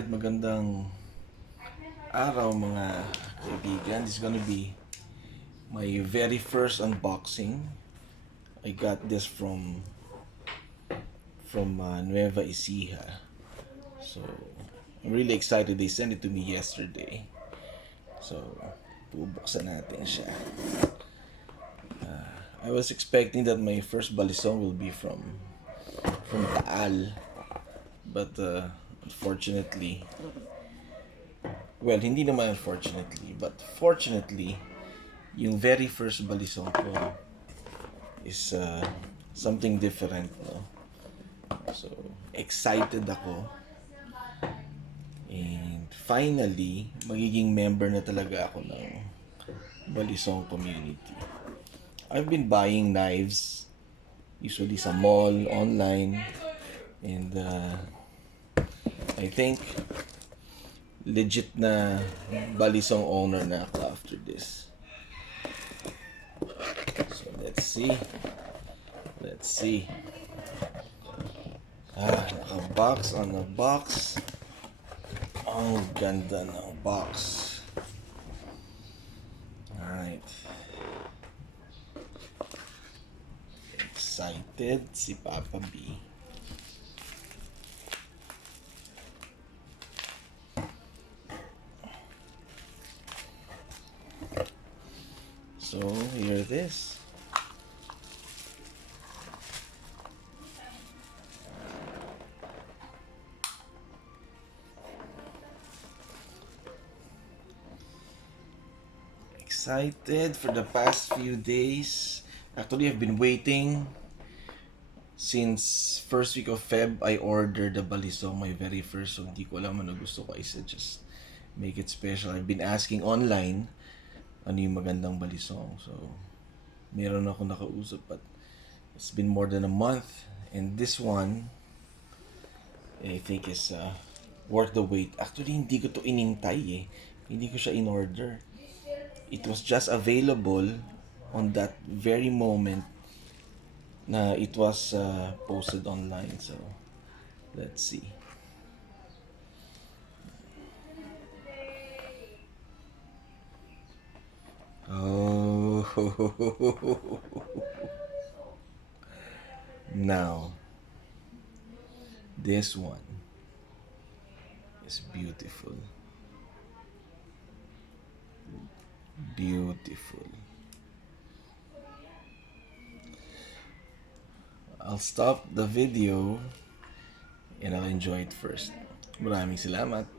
Alright, magandang araw mga kaibigan. This is gonna be my very first unboxing. I got this from Nueva Ecija. So, I'm really excited. They sent it to me yesterday. So, bubuksan natin siya. I was expecting that my first Balisong will be from Taal. But unfortunately, well, hindi naman unfortunately, but fortunately, yung very first Balisong ko is something different, no? So, excited ako. And finally, magiging member na talaga ako ng Balisong community. I've been buying knives, usually sa mall, online, and I think legit na Balisong owner na ako after this. So let's see. Naka-box on a box. Ang ganda ng box. Alright. Excited si Papa B. So, here it is. Excited for the past few days. Actually, I've been waiting since first week of Feb. I ordered the Balisong, my very first. So, hindi ko alam ano gusto ko. I said just make it special. I've been asking online ano yung magandang Balisong. So, meron ako nakausap, but it's been more than a month. And this one, I think is worth the wait. Actually, hindi ko to inintay eh. Hindi ko siya in-order. It was just available on that very moment na it was posted online. So, let's see. Oh, now this one is beautiful. Beautiful. I'll stop the video and I'll enjoy it first. Maraming salamat.